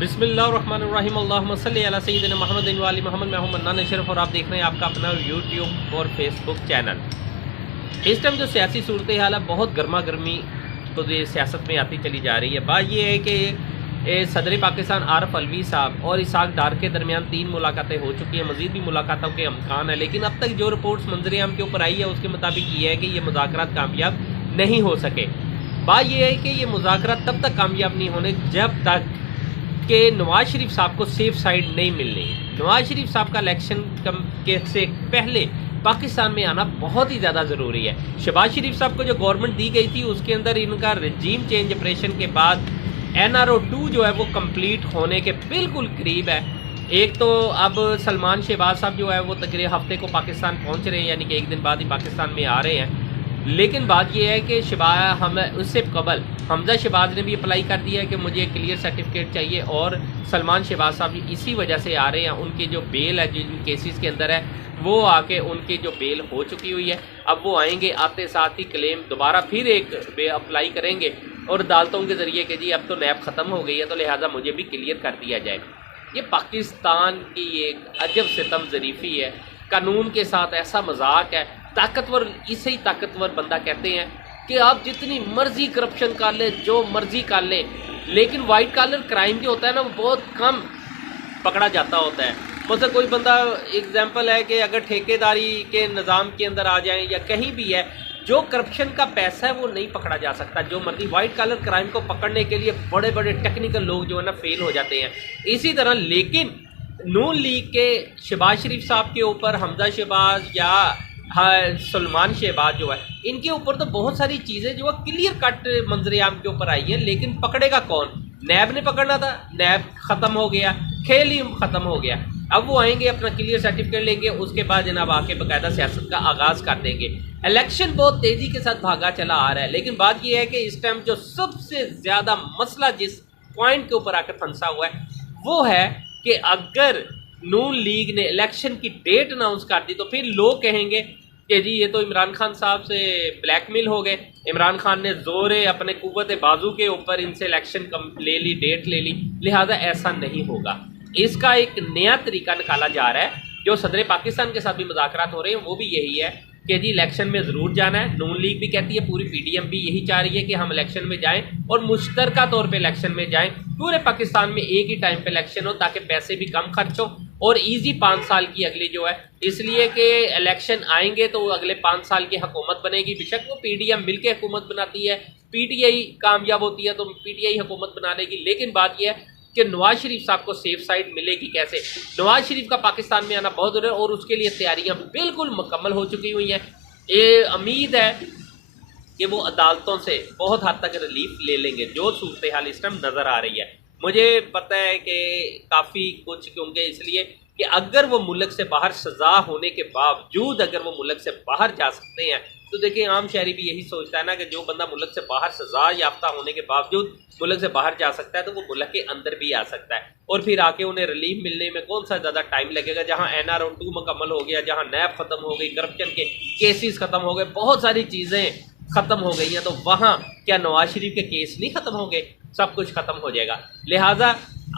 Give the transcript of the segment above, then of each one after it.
बिस्मिल्लाहिर्रहमानिर्रहीम अल्लाहुम्मा सल्ली अला सय्यिदिना मुहम्मदिन व आलि मुहम्मद। मैं हूं मन्नान अशरफ और आप देख रहे हैं आपका अपना यूट्यूब और फेसबुक चैनल। इस टाइम जो सियासी सूरत हाल है, बहुत गर्मा गर्मी तो ये सियासत में आती चली जा रही है। बात ये है कि सदर पाकिस्तान आरफ अलवी साहब और इसाक डार के दरमियान 3 मुलाकातें हो चुकी हैं, मज़ीद भी मुलाकातों के अमकान है। लेकिन अब तक जो रिपोर्ट्स मंजर-ए-आम के ऊपर आई है उसके मुताबिक ये है कि ये मुज़ाकरात कामयाब नहीं हो सके। बात यह है कि ये मुज़ाकरात तब तक कामयाब नहीं होने जब तक कि नवाज शरीफ साहब को सेफ साइड नहीं मिलनी। नवाज शरीफ साहब का इलेक्शन के से पहले पाकिस्तान में आना बहुत ही ज़्यादा ज़रूरी है। शहबाज शरीफ साहब को जो गवर्नमेंट दी गई थी उसके अंदर इनका रजीम चेंज ऑपरेशन के बाद NRO 2 जो है वो कंप्लीट होने के बिल्कुल करीब है। एक तो अब सलमान शहबाज साहब जो है वो तकरीबन हफ्ते को पाकिस्तान पहुंच रहे हैं, यानी कि एक दिन बाद ही पाकिस्तान में आ रहे हैं। लेकिन बात यह है कि हम उससे कबल हमजा शहबाज ने भी अप्लाई कर दिया है कि मुझे क्लियर सर्टिफिकेट चाहिए, और सलमान शहबाज साहब इसी वजह से आ रहे हैं। उनकी जो बेल है जिन केसेस के अंदर है वो आके उनकी जो बेल हो चुकी हुई है, अब वो आएंगे, आते साथ ही क्लेम दोबारा फिर एक अप्लाई करेंगे और अदालतों के ज़रिए कि जी अब तो नैब ख़त्म हो गई है तो लिहाजा मुझे भी क्लियर कर दिया जाए। ये पाकिस्तान की एक अजब सितम ज़रीफ़ी है, कानून के साथ ऐसा मजाक है। ताकतवर इसे ही ताकतवर बंदा कहते हैं कि आप जितनी मर्जी करप्शन कर ले, जो मर्जी कर ले, लेकिन वाइट कॉलर क्राइम जो होता है ना वो बहुत कम पकड़ा जाता होता है। मतलब कोई बंदा, एग्जांपल है कि अगर ठेकेदारी के निज़ाम के अंदर आ जाए या कहीं भी है, जो करप्शन का पैसा है वो नहीं पकड़ा जा सकता। जो मर्जी वाइट कॉलर क्राइम को पकड़ने के लिए बड़े बड़े टेक्निकल लोग जो है ना फेल हो जाते हैं। इसी तरह लेकिन नून लीग के शहबाज शरीफ साहब के ऊपर, हमजा शहबाज या सलमान शहबाज जो है, इनके ऊपर तो बहुत सारी चीज़ें जो है क्लियर कट मंजर-ए-आम के ऊपर आई है। लेकिन पकड़ेगा कौन? नैब ने पकड़ना था, नैब ख़त्म हो गया, खेल ही ख़त्म हो गया। अब वो आएंगे, अपना क्लियर सर्टिफिकेट लेंगे, उसके बाद जनाब आके बाकायदा सियासत का आगाज़ कर देंगे। इलेक्शन बहुत तेज़ी के साथ भागा चला आ रहा है। लेकिन बात यह है कि इस टाइम जो सबसे ज़्यादा मसला जिस पॉइंट के ऊपर आकर फंसा हुआ है वो है कि अगर नून लीग ने इलेक्शन की डेट अनाउंस कर दी तो फिर लोग कहेंगे कि जी ये तो इमरान खान साहब से ब्लैकमेल हो गए, इमरान खान ने जोरे अपने कुव्वत बाजू के ऊपर इनसे इलेक्शन ले ली, डेट ले ली। लिहाजा ऐसा नहीं होगा। इसका एक नया तरीका निकाला जा रहा है। जो सदर पाकिस्तान के साथ भी मुज़ाकरात हो रहे हैं वो भी यही है कि जी इलेक्शन में ज़रूर जाना है। नून लीग भी कहती है, पूरी PDM भी यही चाह रही है कि हम इलेक्शन में जाएं और मुश्तरका तौर पे इलेक्शन में जाएं। पूरे पाकिस्तान में एक ही टाइम पे इलेक्शन हो ताकि पैसे भी कम खर्च हो और इजी 5 साल की अगली जो है, इसलिए कि इलेक्शन आएंगे तो अगले 5 साल की हुकूमत बनेगी। बेशक वो PDM मिल के हुकूमत बनाती है, PTI कामयाब होती है तो PTI हुकूमत बना लेगी। लेकिन बात यह है कि नवाज शरीफ साहब को सेफ साइड मिलेगी कैसे? नवाज शरीफ का पाकिस्तान में आना बहुत ज़रूरी है और उसके लिए तैयारियां बिल्कुल मुकम्मल हो चुकी हुई हैं। ये उम्मीद है कि वो अदालतों से बहुत हद तक रिलीफ ले लेंगे। जो सूरत हाल इस टाइम नज़र आ रही है, मुझे पता है कि काफ़ी कुछ, क्योंकि इसलिए कि अगर वो मुल्क से बाहर सज़ा होने के बावजूद अगर वो मुल्क से बाहर जा सकते हैं तो देखिए आम शहरी भी यही सोचता है ना कि जो बंदा मुल्क से बाहर सज़ा याफ्ता होने के बावजूद मुल्क से बाहर जा सकता है तो वो मुल्क के अंदर भी आ सकता है। और फिर आके उन्हें रिलीफ मिलने में कौन सा ज़्यादा टाइम लगेगा? जहाँ NRO 2 मुकम्मल हो गया, जहाँ नैब ख़त्म हो गई, करप्शन के केसेस ख़त्म हो गए, बहुत सारी चीज़ें ख़त्म हो गई हैं, तो वहाँ क्या नवाज शरीफ के केस नहीं ख़त्म होंगे? सब कुछ ख़त्म हो जाएगा। लिहाजा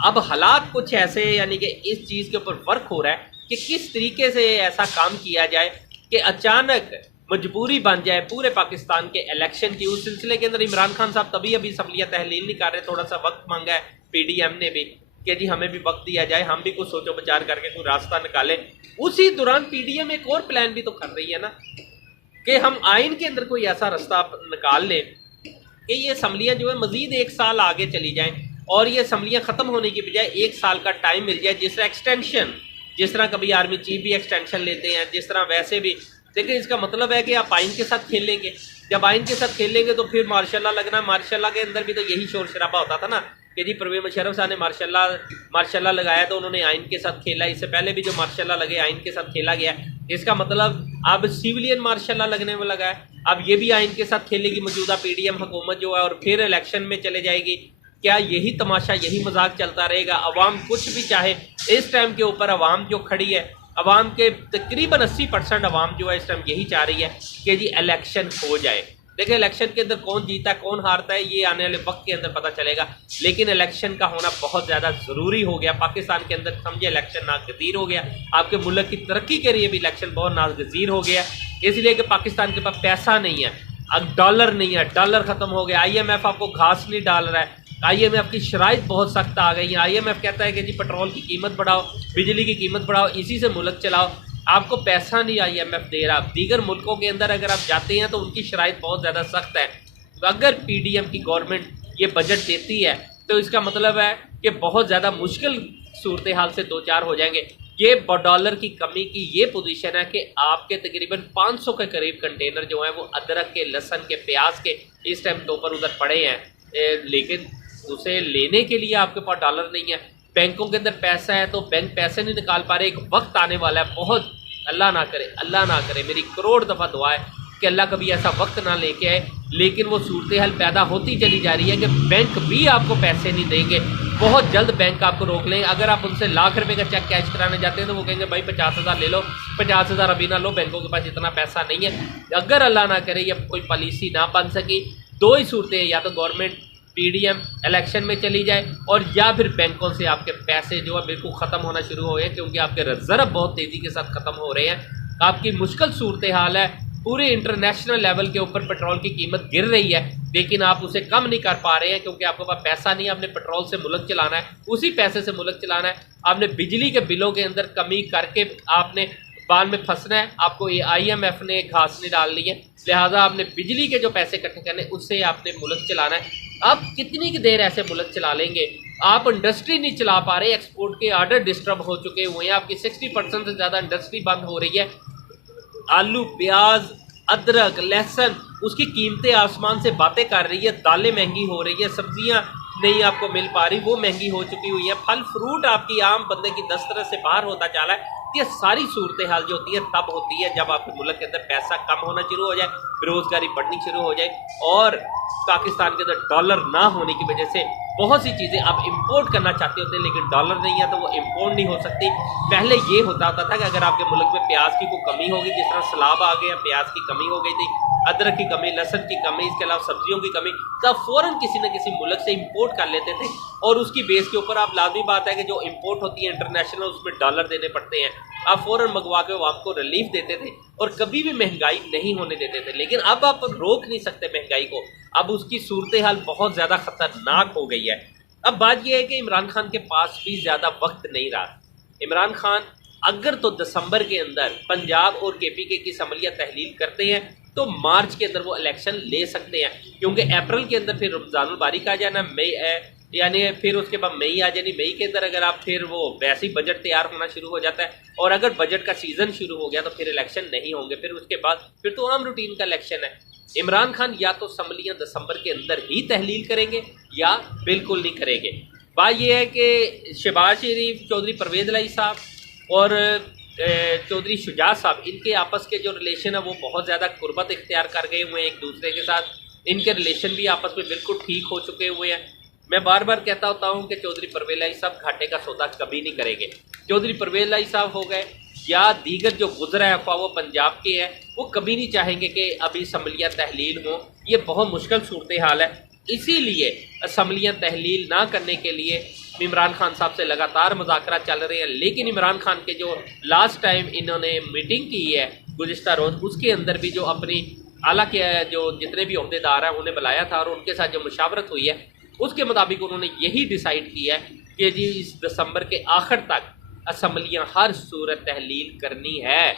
अब हालात कुछ ऐसे, यानी कि इस चीज़ के ऊपर वर्क हो रहा है कि किस तरीके से ऐसा काम किया जाए कि अचानक मजबूरी बन जाए पूरे पाकिस्तान के इलेक्शन की। उस सिलसिले के अंदर इमरान खान साहब तभी अभी असम्बलियाँ तहलील नहीं कर रहे, थोड़ा सा वक्त मांगा है PDM ने भी कि जी हमें भी वक्त दिया जाए, हम भी कुछ सोचो विचार करके कोई रास्ता निकालें। उसी दौरान PDM एक और प्लान भी तो कर रही है ना कि हम आइन के अंदर कोई ऐसा रास्ता निकाल लें कि ये असम्बलियाँ जो है मज़ीद 1 साल आगे चली जाएँ और ये असम्बलियाँ ख़त्म होने की बजाय 1 साल का टाइम मिल जाए। जिस तरह एक्सटेंशन, जिस तरह कभी आर्मी चीफ भी एक्सटेंशन लेते हैं, जिस तरह वैसे भी देखिए, इसका मतलब है कि आप आइन के साथ खेलेंगे। जब आइन के साथ खेलेंगे तो फिर मार्शल लॉ लगना। मार्शल लॉ के अंदर भी तो यही शोर शराबा होता था ना कि जी परवेज़ मुशर्रफ साहब ने मार्शल लॉ लगाया तो उन्होंने आइन के साथ खेला। इससे पहले भी जो मार्शल लॉ लगे आइन के साथ खेला गया। इसका मतलब अब सिविलियन मार्शल लॉ लगने में लगा है। अब ये भी आइन के साथ खेलेगी मौजूदा PDM हुकूमत जो है और फिर इलेक्शन में चले जाएगी। क्या यही तमाशा, यही मजाक चलता रहेगा? अवाम कुछ भी चाहे, इस टाइम के ऊपर अवाम जो खड़ी है, अवाम के तकरीबन 80% अवाम जो है इस टाइम यही चाह रही है कि जी इलेक्शन हो जाए। देखिए इलेक्शन के अंदर कौन जीता है कौन हारता है ये आने वाले वक्त के अंदर पता चलेगा, लेकिन इलेक्शन का होना बहुत ज़्यादा ज़रूरी हो गया। पाकिस्तान के अंदर समझे इलेक्शन नागजीर हो गया, आपके मुल्क की तरक्की के लिए भी इलेक्शन बहुत नागजीर हो गया, इसलिए कि पाकिस्तान के पास पैसा नहीं है, अब डॉलर नहीं है, डॉलर ख़त्म हो गया, IMF आपको घास नहीं डाल रहा है, IMF की शराइत बहुत सख्त आ गई है। IMF कहता है कि जी पेट्रोल की कीमत बढ़ाओ, बिजली की कीमत बढ़ाओ, इसी से मुल्क चलाओ, आपको पैसा नहीं IMF दे रहा। दीगर मुल्कों के अंदर अगर आप जाते हैं तो उनकी शराइत बहुत ज़्यादा सख्त है। तो अगर PDM की गवर्नमेंट ये बजट देती है तो इसका मतलब है कि बहुत ज़्यादा मुश्किल सूरत हाल से दो चार हो जाएंगे। ये डॉलर की कमी की ये पोजीशन है कि आपके तकरीबन 500 के करीब कंटेनर जो हैं वो अदरक के, लहसुन के, प्याज के इस टाइम तो ऊपर उधर पड़े हैं, लेकिन उसे लेने के लिए आपके पास डॉलर नहीं है। बैंकों के अंदर पैसा है तो बैंक पैसे नहीं निकाल पा रहे। एक वक्त आने वाला है, बहुत अल्लाह ना करे, अल्लाह ना करे, मेरी करोड़ दफ़ा दुआ है कि अल्लाह कभी ऐसा वक्त ना लेके आए, लेकिन वो सूरत हाल पैदा होती चली जा रही है कि बैंक भी आपको पैसे नहीं देंगे। बहुत जल्द बैंक आपको रोक लेंगे। अगर आप उनसे लाख रुपए का चेक कैश कराने जाते हैं तो वो कहेंगे भाई 50,000 ले लो, 50,000 अभी ना लो, बैंकों के पास इतना पैसा नहीं है। अगर अल्लाह ना करे या कोई पॉलिसी ना बन सकी, दो ही सूरतें हैं, या तो गवर्नमेंट PDM इलेक्शन में चली जाए और या फिर बैंकों से आपके पैसे जो है बिल्कुल ख़त्म होना शुरू हो गए, क्योंकि आपके रिजर्व बहुत तेज़ी के साथ ख़त्म हो रहे हैं। आपकी मुश्किल सूरत हाल है, पूरे इंटरनेशनल लेवल के ऊपर पेट्रोल की कीमत गिर रही है, लेकिन आप उसे कम नहीं कर पा रहे हैं क्योंकि आपके पास पैसा नहीं है। आपने पेट्रोल से मुल्क चलाना है, उसी पैसे से मुल्क चलाना है। आपने बिजली के बिलों के अंदर कमी करके आपने बाद में फंसना है। आपको ये IMF ने घास नहीं डालनी है, लिहाजा आपने बिजली के जो पैसे इकट्ठे करने उससे आपने मुल्क चलाना है। आप कितनी की देर ऐसे मुल्क चला लेंगे? आप इंडस्ट्री नहीं चला पा रहे, एक्सपोर्ट के आर्डर डिस्टर्ब हो चुके हुए हैं, आपकी 60% से ज़्यादा इंडस्ट्री बंद हो रही है। आलू, प्याज, अदरक, लहसुन, उसकी कीमतें आसमान से बातें कर रही है, दालें महंगी हो रही है, सब्जियां नहीं आपको मिल पा रही, वो महंगी हो चुकी हुई है, फल फ्रूट आपकी आम बंदे की दस्तरस से बाहर होता जा रहा है। ये सारी सूरत हाल जो होती है तब होती है जब आपके मुल्क के अंदर पैसा कम होना शुरू हो जाए, बेरोजगारी बढ़नी शुरू हो जाए, और पाकिस्तान के अंदर डॉलर ना होने की वजह से बहुत सी चीज़ें आप इंपोर्ट करना चाहते होते हैं, लेकिन डॉलर नहीं है तो वो इंपोर्ट नहीं हो सकती। पहले ये होता था कि अगर आपके मुल्क में प्याज की कोई कमी होगी, जिस तरह सैलाब आ गया, प्याज की कमी हो गई थी, अदरक की कमी, लहसुन की कमी, इसके अलावा सब्जियों की कमी, तो फ़ौरन किसी न किसी मुल्क से इंपोर्ट कर लेते थे, और उसकी बेस के ऊपर आप लाजमी बात है कि जो इंपोर्ट होती है इंटरनेशनल, उसमें डॉलर देने पड़ते हैं, आप फ़ौरन मंगवा के वो आपको रिलीफ देते थे और कभी भी महंगाई नहीं होने देते थे। लेकिन अब आप रोक नहीं सकते महंगाई को, अब उसकी सूरत हाल बहुत ज़्यादा ख़तरनाक हो गई है। अब बात यह है कि इमरान खान के पास भी ज़्यादा वक्त नहीं रहा। इमरान खान अगर तो दिसंबर के अंदर पंजाब और KPK की असम्बलियाँ तहलील करते हैं तो मार्च के अंदर वो इलेक्शन ले सकते हैं, क्योंकि अप्रैल के अंदर फिर रमज़ानुल बारिक आ जाना, मई यानी फिर उसके बाद मई आ जानी, मई के अंदर अगर आप फिर वो वैसे ही बजट तैयार होना शुरू हो जाता है, और अगर बजट का सीज़न शुरू हो गया तो फिर इलेक्शन नहीं होंगे, फिर उसके बाद फिर तो आम रूटीन का इलेक्शन है। इमरान खान या तो असम्बलियाँ दिसंबर के अंदर ही तहलील करेंगे या बिल्कुल नहीं करेंगे। बात यह है कि शहबाज शरीफ, चौधरी परवेज़ इलाही साहब और चौधरी शुजात साहब, इनके आपस के जो रिलेशन है वो बहुत ज़्यादा कुर्बत इख्तियार कर गए हुए हैं एक दूसरे के साथ। इनके रिलेशन भी आपस में बिल्कुल ठीक हो चुके हुए हैं। मैं बार बार कहता होता हूँ कि चौधरी परवेज़ इलाही साहब घाटे का सौदा कभी नहीं करेंगे। चौधरी परवेज़ इलाही साहब हो गए या दीगर जो गुजरा है, ख्वाह वो पंजाब के हैं, वो कभी नहीं चाहेंगे कि अभी असम्बलियाँ तहलील हों। ये बहुत मुश्किल सूरत हाल है, इसीलिए असम्बलियाँ तहलील ना करने के लिए इमरान खान साहब से लगातार मुज़ाकरा चल रहे हैं। लेकिन इमरान खान के जो लास्ट टाइम इन्होंने मीटिंग की है गुज़िश्ता रोज़, उसके अंदर भी जो अपनी आला के जो जितने भी अहदेदार हैं उन्हें बुलाया था और उनके साथ जो मुशावरत हुई है उसके मुताबिक उन्होंने यही डिसाइड किया है कि जी इस दिसंबर के आखिर तक असम्बलियाँ हर सूरत तहलील करनी है।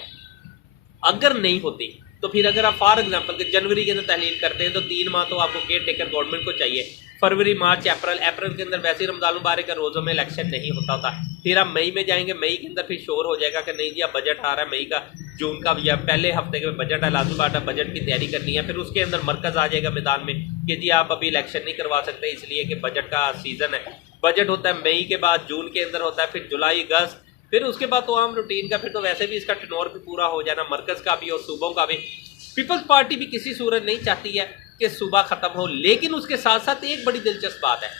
अगर नहीं होती तो फिर अगर आप फॉर एग्जांपल के जनवरी के अंदर तहलील करते हैं तो 3 माह तो आपको केयर टेकर गवर्नमेंट को चाहिए। फरवरी, मार्च, अप्रैल के अंदर वैसे ही रमज़ान मुबारक के रोज़ों में इलेक्शन नहीं होता था। फिर आप मई में जाएंगे, मई के अंदर फिर शोर हो जाएगा कि नहीं जी अब बजट आ रहा है, मई का, जून का या पहले हफ्ते के बजट है, लाजमी बात है बजट की तैयारी करनी है। फिर उसके अंदर मरकज़ आ जाएगा मैदान में कि जी आप अभी इलेक्शन नहीं करवा सकते इसलिए कि बजट का सीज़न है। बजट होता है मई के बाद, जून के अंदर होता है, फिर जुलाई, अगस्त, फिर उसके बाद तो आम रूटीन का, फिर तो वैसे भी इसका टेन्योर भी पूरा हो जाना, मरकज़ का भी और सूबों का भी। पीपल्स पार्टी भी किसी सूरत नहीं चाहती है कि सूबा ख़त्म हो, लेकिन उसके साथ साथ एक बड़ी दिलचस्प बात है,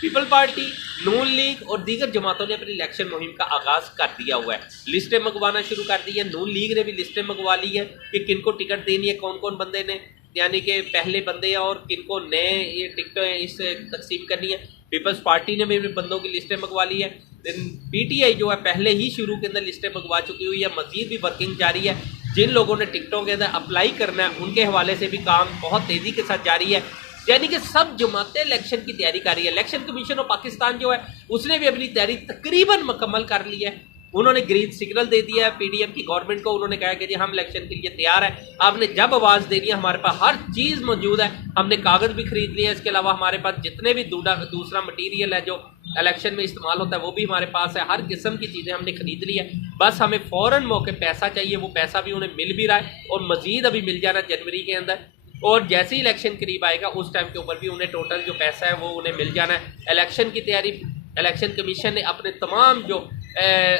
पीपल पार्टी, नून लीग और दीगर जमातों ने अपनी इलेक्शन मुहिम का आगाज़ कर दिया हुआ है। लिस्टें मंगवाना शुरू कर दी है। नून लीग ने भी लिस्टें मंगवा ली है कि किनको टिकट देनी है, कौन कौन बंदे ने यानी कि पहले बंदे हैं और किनको नए ये टिकटें इससे तकसीम करनी है। पीपल्स पार्टी ने भी बंदों की लिस्टें मंगवा ली है। पीटीआई जो है पहले ही शुरू के अंदर लिस्टें मंगवा चुकी हुई है, मजीद भी वर्किंग जारी है। जिन लोगों ने टिकटों के अंदर अप्लाई करना है उनके हवाले से भी काम बहुत तेज़ी के साथ जारी है। यानी कि सब जमातें इलेक्शन की तैयारी कर रही है। इलेक्शन कमीशन ऑफ पाकिस्तान जो है उसने भी अपनी तैयारी तकरीबन मुकम्मल कर ली है। उन्होंने ग्रीन सिग्नल दे दिया है पीडीएम की गवर्नमेंट को। उन्होंने कहा कि जी हम इलेक्शन के लिए तैयार है, आपने जब आवाज़ देनी है हमारे पास हर चीज़ मौजूद है। हमने कागज़ भी खरीद लिया है, इसके अलावा हमारे पास जितने भी दूसरा मटीरियल है जो इलेक्शन में इस्तेमाल होता है वो भी हमारे पास है। हर किस्म की चीज़ें हमने खरीद ली है, बस हमें फ़ौरन मौके पैसा चाहिए। वो पैसा भी उन्हें मिल भी रहा है और मज़ीद अभी मिल जाना जनवरी के अंदर। और जैसे ही इलेक्शन करीब आएगा उस टाइम के ऊपर भी उन्हें टोटल जो पैसा है वो उन्हें मिल जाना है। इलेक्शन की तैयारी इलेक्शन कमीशन ने अपने तमाम जो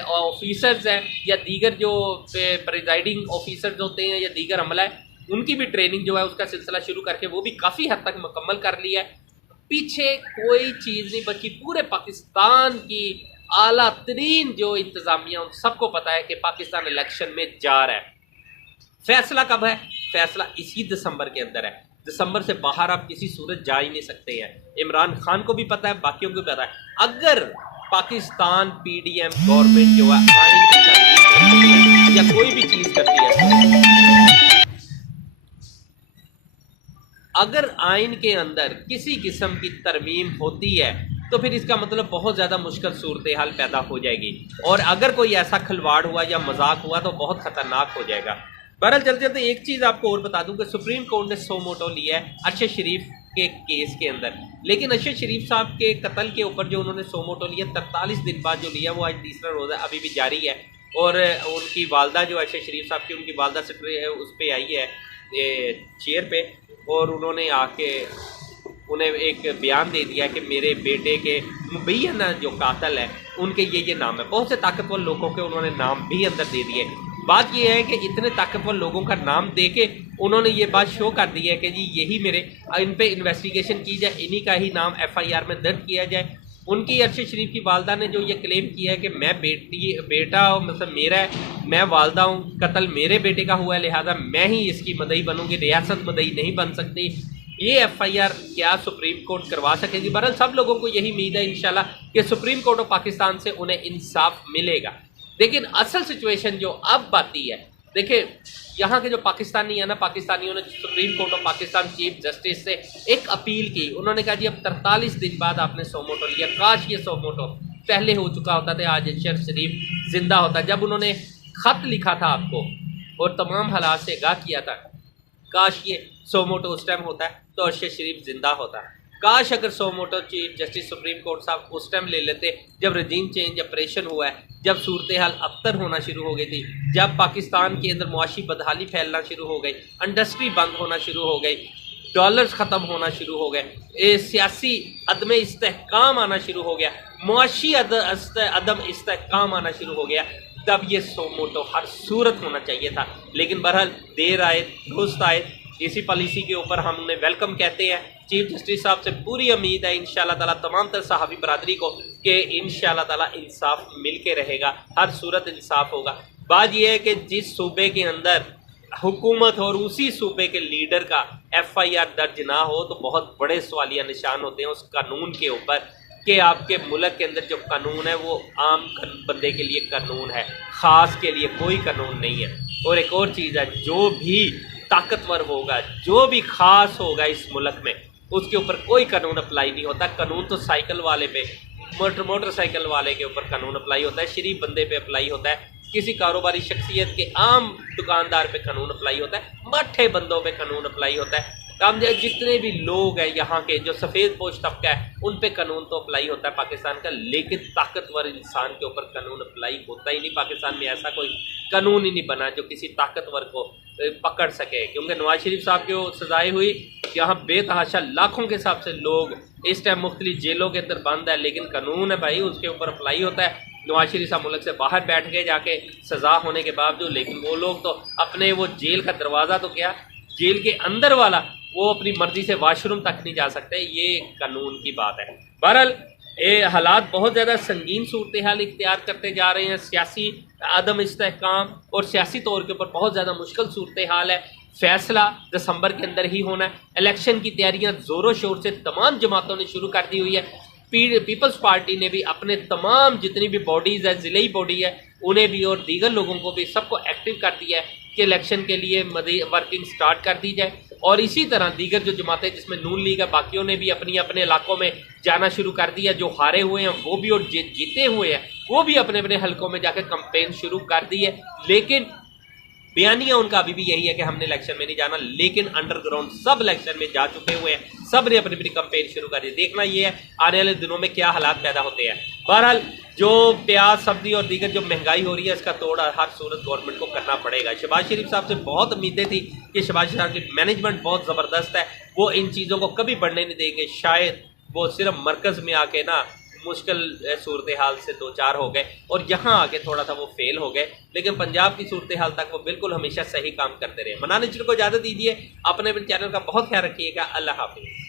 ऑफिसर्स हैं या दीगर जो प्रिजाइडिंग ऑफिसर्स होते हैं या दीगर अमला है उनकी भी ट्रेनिंग जो है उसका सिलसिला शुरू करके वो भी काफ़ी हद तक मुकम्मल कर लिया है। पीछे कोई चीज़ नहीं बची। पूरे पाकिस्तान की आला तरीन जो इंतज़ामिया उन सबको पता है कि पाकिस्तान इलेक्शन में जा रहा है। फैसला कब है? फैसला इसी दिसंबर के अंदर है। दिसंबर से बाहर आप किसी सूरत जा ही नहीं सकते हैं। इमरान खान को भी पता है, बाकियों को भी पता है। अगर पाकिस्तान पीडीएम गवर्नमेंट जो है आइन या कोई भी चीज़ करती है, अगर आइन के अंदर किसी किस्म की तरमीम होती है तो फिर इसका मतलब बहुत ज़्यादा मुश्किल सूरत हाल पैदा हो जाएगी। और अगर कोई ऐसा खिलवाड़ हुआ या मजाक हुआ तो बहुत ख़तरनाक हो जाएगा। बहरहाल चलते चलते एक चीज़ आपको और बता दूं कि सुप्रीम कोर्ट ने सो मोटो लिया है अरशद शरीफ के केस के अंदर। लेकिन अरशद शरीफ साहब के कत्ल के ऊपर जो उन्होंने सो मोटो लिया 43 दिन बाद जो लिया वो आज तीसरा रोज़ा अभी भी जारी है। और उनकी वालदा जो अरशद शरीफ साहब की उनकी वालदा से उस पर आई है चेयर पे और उन्होंने आके उन्हें एक बयान दे दिया कि मेरे बेटे के मुबैन जो कातल है उनके ये नाम है। बहुत से ताकतवर लोगों के उन्होंने नाम भी अंदर दे दिए। बात यह है कि इतने ताकतवर लोगों का नाम दे के उन्होंने ये बात शो कर दी है कि जी यही मेरे, इन पे इन्वेस्टिगेशन की जाए, इन्हीं का ही नाम एफआईआर में दर्ज किया जाए। उनकी अरशद शरीफ की वालदा ने जो ये क्लेम किया है कि मैं बेटा मतलब मेरा है, मैं वालदा हूँ, कत्ल मेरे बेटे का हुआ है, लिहाजा मैं ही इसकी मदई बनूंगी, रियासत मदई नहीं बन सकती। ये एफआईआर क्या सुप्रीम कोर्ट करवा सकेगी? बहरहाल सब लोगों को यही उम्मीद है इंशाल्लाह कि सुप्रीम कोर्ट ऑफ पाकिस्तान से उन्हें इंसाफ मिलेगा। लेकिन असल सिचुएशन जो अब आती है, देखिए यहाँ के जो पाकिस्तानी है ना, पाकिस्तानियों ने supreme court of Pakistan chief justice से एक अपील की। उन्होंने कहा जी अब 43 दिन बाद आपने सो मोटो लिया, काश ये सो मोटो पहले हो चुका होता था, आज अरशद शरीफ जिंदा होता। जब उन्होंने खत लिखा था आपको और तमाम हालात से आगाह किया था, काश ये सो मोटो उस टाइम होता है तो अरशद शरीफ जिंदा होता। काश अगर सो मोटो चीफ जस्टिस सुप्रीम कोर्ट साहब उस टाइम ले लेते जब रजीम चेंज ऑपरेशन हुआ है, जब सूरत हाल अबतर होना शुरू हो गई थी, जब पाकिस्तान के अंदर मुआशी बदहाली फैलना शुरू हो गई, इंडस्ट्री बंद होना शुरू हो गई, डॉलर्स ख़त्म होना शुरू हो गए, सियासी अदम इस्तेहकाम आना शुरू हो गया, मुआशी अदम इस्तेहकाम आना शुरू हो गया, तब ये सो मोटो हर सूरत होना चाहिए था। लेकिन बहरहाल देर आए दुरुस्त आए। इसी पॉलिसी के ऊपर हमने वेलकम कहते हैं। चीफ जस्टिस साहब से पूरी उम्मीद है इंशाल्लाह ताला तमाम तर सहाबी बरादरी को कि इंशाल्लाह ताला इंसाफ मिल के रहेगा, हर सूरत इंसाफ होगा। बात यह है कि जिस सूबे के अंदर हुकूमत और उसी सूबे के लीडर का एफआईआर दर्ज ना हो तो बहुत बड़े सवालिया निशान होते हैं उस कानून के ऊपर कि आपके मुल्क के अंदर जो कानून है वो आम बंदे के लिए कानून है, ख़ास के लिए कोई कानून नहीं है। और एक और चीज़ है, जो भी ताकतवर होगा, जो भी ख़ास होगा इस मुल्क में, उसके ऊपर कोई कानून अप्लाई नहीं होता। कानून तो साइकिल वाले पे, मोटरसाइकिल वाले के ऊपर कानून अप्लाई होता है, शरीफ बंदे पे अप्लाई होता है, किसी कारोबारी शख्सियत के आम दुकानदार पे कानून अप्लाई होता है, मठे बंदों पे कानून अप्लाई होता है। अब जितने भी लोग हैं यहाँ के जो सफ़ेद पोश तबका है उन पे कानून तो अप्लाई होता है पाकिस्तान का, लेकिन ताकतवर इंसान के ऊपर कानून अप्लाई होता ही नहीं। पाकिस्तान में ऐसा कोई कानून ही नहीं बना जो किसी ताकतवर को पकड़ सके। क्योंकि नवाज शरीफ साहब की सजाएं हुई, यहाँ बेतहाशा लाखों के हिसाब से लोग इस टाइम मुख्तलिफ जेलों के अंदर बंद है, लेकिन कानून है भाई उसके ऊपर अप्लाई होता है। नवाज शरीफ साहब मुल्क से बाहर बैठ गए जाके सज़ा होने के बावजूद, लेकिन वो लोग तो अपने वो जेल का दरवाज़ा तो क्या, जेल के अंदर वाला वो अपनी मर्जी से वाशरूम तक नहीं जा सकते। ये कानून की बात है। बहरहाल ये हालात बहुत ज़्यादा संगीन सूरत हाल इख्तियार करते जा रहे हैं। सियासी अदम इस्तेहकाम और सियासी तौर के ऊपर बहुत ज़्यादा मुश्किल सूरत हाल है। फैसला दिसंबर के अंदर ही होना है। इलेक्शन की तैयारियां जोरों शोर से तमाम जमातों ने शुरू कर दी हुई है। पीपल्स पार्टी ने भी अपने तमाम जितनी भी बॉडीज़ है, ज़िले बॉडी है, उन्हें भी और दीगर लोगों को भी सबको एक्टिव कर दिया है कि इलेक्शन के लिए वर्किंग स्टार्ट कर दी जाए। और इसी तरह दीगर जो जमातें जिसमें नून लीग है, बाकियों ने भी अपनी अपने इलाकों में जाना शुरू कर दिया। जो हारे हुए हैं वो भी और जीते हुए हैं वो भी अपने अपने हलकों में जाकर कंपेन शुरू कर दी है। लेकिन बयानिया उनका अभी भी यही है कि हमने इलेक्शन में नहीं जाना, लेकिन अंडरग्राउंड सब इलेक्शन में जा चुके हुए हैं। सब ने अपनी अपनी कंपेन शुरू कर दी। देखना ये है आने वाले दिनों में क्या हालात पैदा होते हैं। बहरहाल जो प्याज सब्जी और दीगर जो महंगाई हो रही है इसका तोड़ हर सूरत गवर्नमेंट को करना पड़ेगा। शहबाज शरीफ साहब से बहुत उम्मीदें थी कि शहबाज शरीफ साहब की मैनेजमेंट बहुत ज़बरदस्त है, वो इन चीज़ों को कभी बढ़ने नहीं देंगे। शायद वो सिर्फ मरकज़ में आके ना मुश्किल सूरत हाल से दो चार हो गए और यहाँ आके थोड़ा सा वो फेल हो गए, लेकिन पंजाब की सूरत हाल तक वो बिल्कुल हमेशा सही काम करते रहे। मनाने को इजाज़त दीजिए, अपने चैनल का बहुत ख्याल रखिएगा। अल्लाह हाफिज़।